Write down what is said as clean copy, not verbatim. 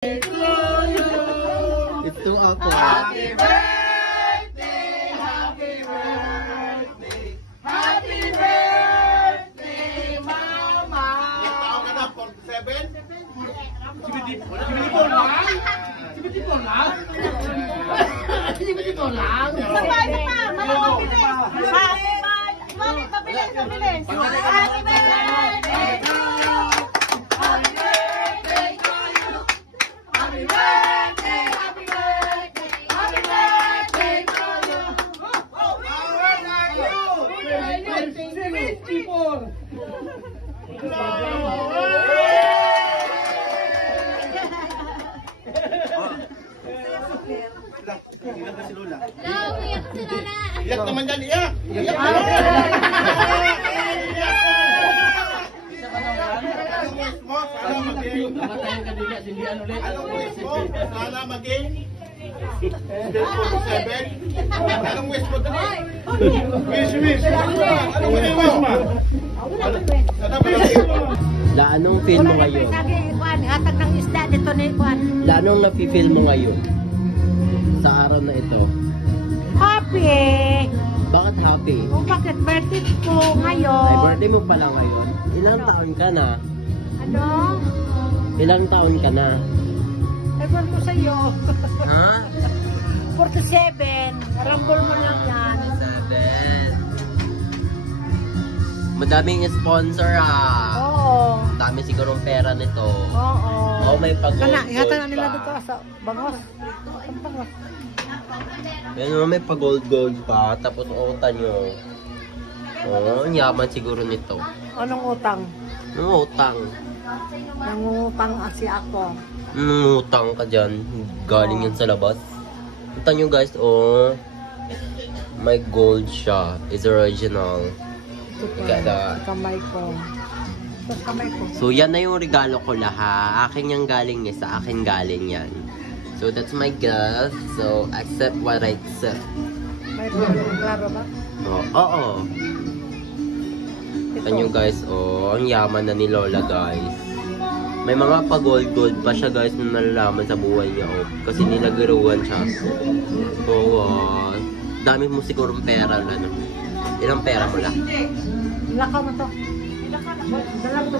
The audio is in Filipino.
Ito ako. Happy birthday, happy birthday, happy birthday, Mama. Tao ka na, 47? 74 lang? 74 lang? 74 lang? Happy birthday to you. Happy birthday to you. Happy birthday to you. Happy birthday, happy birthday, happy birthday to you. How old are you? 74. Iyak na si Lola. Umiyak si Lola. Iyak naman dyan, iyak! Iyak! Anong wish mo? Sana maging... Anong wish mo? Sana maging... 47? Anong wish mo dali? Wish! Anong wish mo? Sana maging... Anong feel mo ngayon? Hatag ng isda dito ni Juan. Anong nafe-feel mo ngayon? Sa araw na ito? Happy! Bakit happy? O bakit birthday ko Ay, ngayon? birthday mo pala ngayon. Ilang taon ka na? Ano? Ilang taon ka na? Ewan ko sa'yo. Ha? 47. Rambol mo lang yan. 7. Madaming sponsor ah. Oo. Dami sigurong pera nito. Oo. Oh, may pag-gold Kana, ihatan na gold nila pa. dito sa bangos. Ang bangos. Yan, may pag-gold pa. Tapos utan nyo. Oh, ang yaman siguro nito. Anong utang? Anong utang? Nangungutang kasi ako. Anong utang ka dyan? Galing yan sa labas. Utang nyo guys, oh. May gold siya. It's original. Kada. Kamay ko. Sa kamay ko. So yan na yung regalo ko lahat. Akin yung galing eh. Sa akin galing yan. So that's my gift. So accept what I accept. May klaro ba? Oh, oo. Ito nyo guys, oh. Ang yaman na ni Lola guys. May mga pa-gold pa siya guys na nalalaman sa buhay niya. Oh. Kasi nilagaruan siya. So, dami mo sigurong pera. Ano? Ilang pera mo lang? Lakaw mo to. Dalang to.